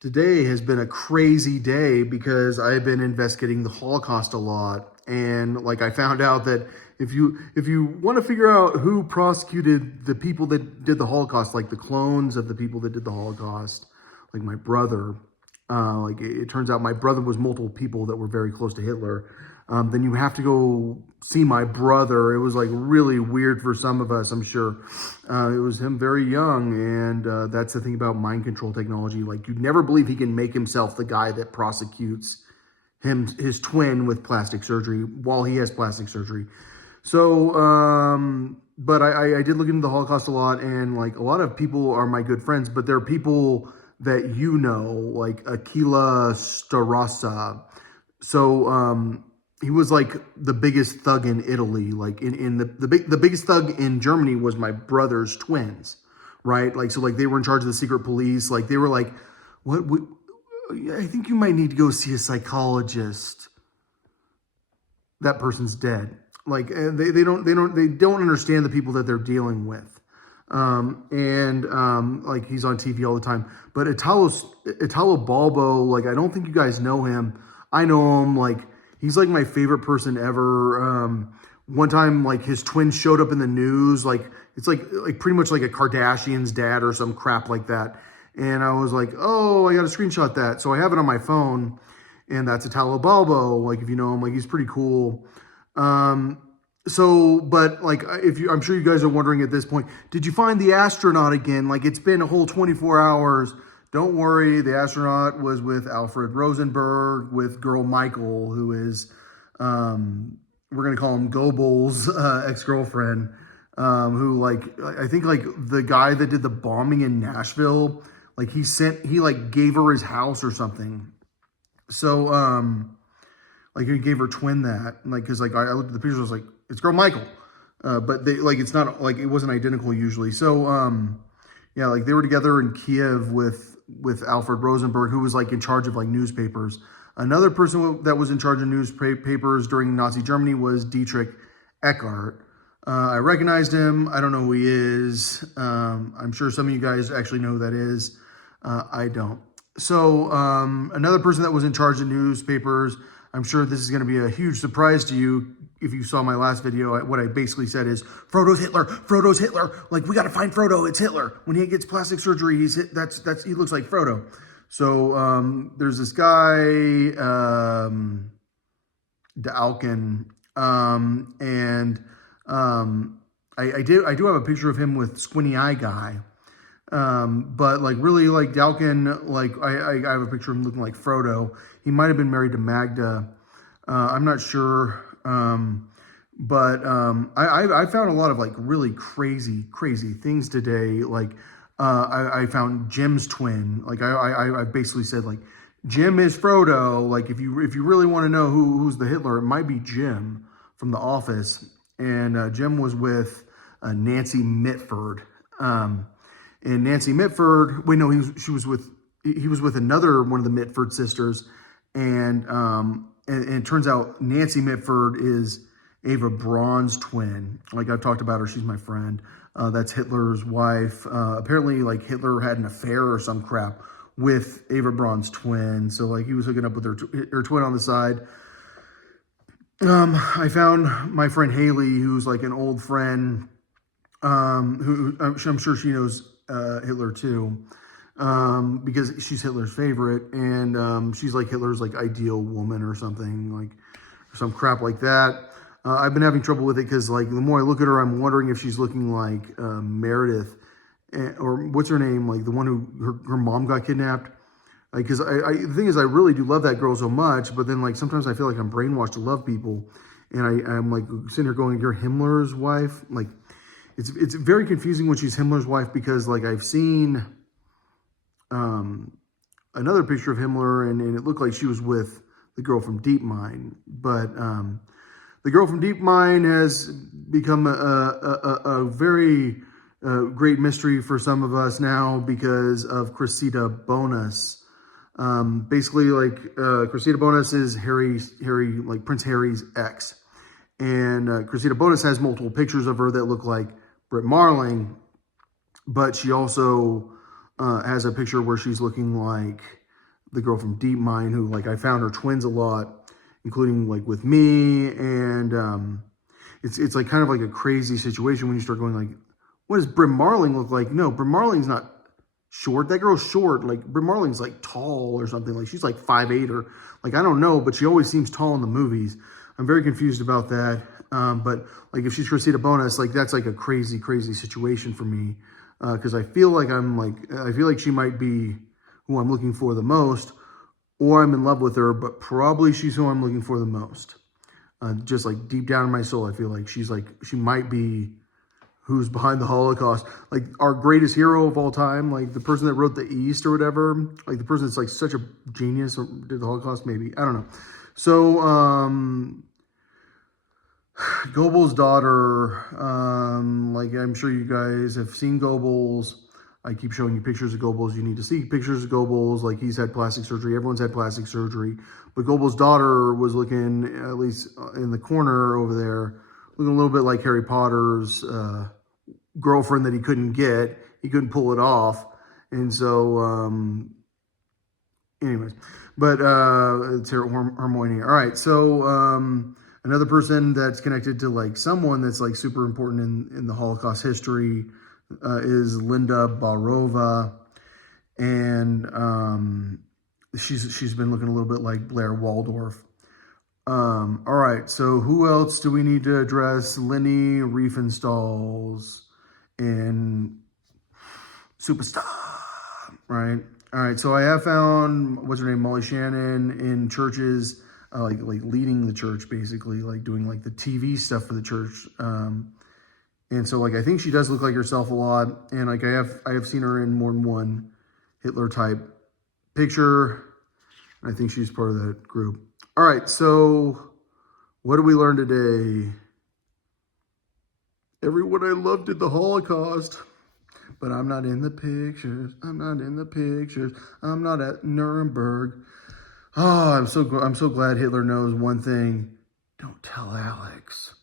Today has been a crazy day because I've been investigating the Holocaust a lot. And like I found out that if you want to figure out who prosecuted the people that did the Holocaust, like the clones of the people that did the Holocaust, like my brother, like it turns out my brother was multiple people that were very close to Hitler. Then you have to go see my brother. It was like really weird for some of us, I'm sure. It was him very young, and that's the thing about mind control technology. Like you'd never believe he can make himself the guy that prosecutes his twin with plastic surgery while he has plastic surgery. So, but I did look into the Holocaust a lot, and like a lot of people are my good friends, but there are people that you know, like Aquila Starassa. So, he was like the biggest thug in Italy. Like in the biggest thug in Germany was my brother's twins, right? Like, so like they were in charge of the secret police. Like they were like, what I think you might need to go see a psychologist. That person's dead. Like they don't understand the people that they're dealing with. Like he's on TV all the time. But Italo Balbo, like I don't think you guys know him. I know him. Like he's like my favorite person ever. One time, like his twin showed up in the news. Like it's like pretty much like a Kardashian's dad or some crap like that. And I was like, oh, I got to screenshot that. So I have it on my phone, and that's Italo Balbo. Like if you know him, like he's pretty cool. But like, I'm sure you guys are wondering at this point, did you find the astronaut again? Like it's been a whole 24 hours. Don't worry. The astronaut was with Alfred Rosenberg, with girl Michael, who is, we're going to call him Goebbels' ex-girlfriend, who like, I think like the guy that did the bombing in Nashville, like he like gave her his house or something. So, like he gave her twin that, like, cause like I looked at the pictures, I was like, it's girl Michael, but they like it's not like it wasn't identical usually. So yeah, like they were together in Kiev with Alfred Rosenberg, who was like in charge of like newspapers. Another person that was in charge of newspapers during Nazi Germany was Dietrich Eckart. I recognized him. I don't know who he is. I'm sure some of you guys actually know who that is. I don't. So another person that was in charge of newspapers, I'm sure this is going to be a huge surprise to you if you saw my last video. What I basically said is, Frodo's Hitler, Frodo's Hitler. Like, we got to find Frodo, it's Hitler. When he gets plastic surgery, he looks like Frodo. So there's this guy, Dalkin, I do have a picture of him with Squinty Eye Guy. But like really like Dalkin, like I have a picture of him looking like Frodo. He might have been married to Magda. I'm not sure. But I found a lot of like really crazy things today. Like, I found Jim's twin. Like I basically said like, Jim is Frodo. Like if you really want to know who's the Hitler, it might be Jim from The Office. And Jim was with Nancy Mitford. And Nancy Mitford, wait, no, he was with another one of the Mitford sisters. And it turns out Nancy Mitford is Ava Braun's twin. Like I've talked about her, she's my friend. That's Hitler's wife. Apparently like Hitler had an affair or some crap with Ava Braun's twin. So like he was hooking up with her twin on the side. I found my friend Haley, who's like an old friend, who I'm sure she knows Hitler too, because she's Hitler's favorite, and she's like Hitler's like ideal woman or something, like some crap like that. I've been having trouble with it because like the more I look at her, I'm wondering if she's looking like Meredith, or what's her name, like the one who her mom got kidnapped. Like, because the thing is, I really do love that girl so much, but then like sometimes I feel like I'm brainwashed to love people, and I'm like sitting here going, "You're Himmler's wife." Like, it's very confusing when she's Himmler's wife, because like I've seen another picture of Himmler, and it looked like she was with the girl from Deep Mine, but the girl from Deep Mine has become a very great mystery for some of us now because of Cressida Bonus. Basically, like Cressida Bonus is like Prince Harry's ex, and Cressida Bonus has multiple pictures of her that look like Brit Marling, but she also has a picture where she's looking like the girl from Deep Mine, who like I found her twins a lot, including like with me, and it's like kind of like a crazy situation when you start going like, what does Brim Marling look like? No, Brim Marling's not short. That girl's short. Like Brim Marling's like tall or something. Like she's like 5'8" or like I don't know, but she always seems tall in the movies. I'm very confused about that. But like if she's Cressida Bonas, like that's like a crazy situation for me because I feel like she might be who I'm looking for the most, or I'm in love with her, but probably she's who I'm looking for the most. Just like deep down in my soul, I feel like she might be who's behind the Holocaust, like our greatest hero of all time, like the person that wrote the East or whatever, like the person that's like such a genius or did the Holocaust, maybe, I don't know. So Goebbels' daughter, like I'm sure you guys have seen Goebbels. I keep showing you pictures of Goebbels. You need to see pictures of Goebbels. Like he's had plastic surgery. Everyone's had plastic surgery. But Goebbels' daughter was looking, at least in the corner over there, looking a little bit like Harry Potter's girlfriend that he couldn't get. He couldn't pull it off. And so, anyways, but it's Hermione. All right, so another person that's connected to like someone that's like super important in the Holocaust history is Linda Barova, and she's been looking a little bit like Blair Waldorf. All right, so who else do we need to address? Leni Riefenstahl's and Superstar, right? All right, so I have found, what's her name, Molly Shannon in churches, like leading the church, basically, like doing like the TV stuff for the church. And so like I think she does look like herself a lot, and like I have seen her in more than one Hitler type picture. I think she's part of that group. All right, so what did we learn today? Everyone I loved did the Holocaust, but I'm not in the pictures. I'm not in the pictures. I'm not at Nuremberg. Oh, I'm so glad Hitler knows one thing. Don't tell Alex.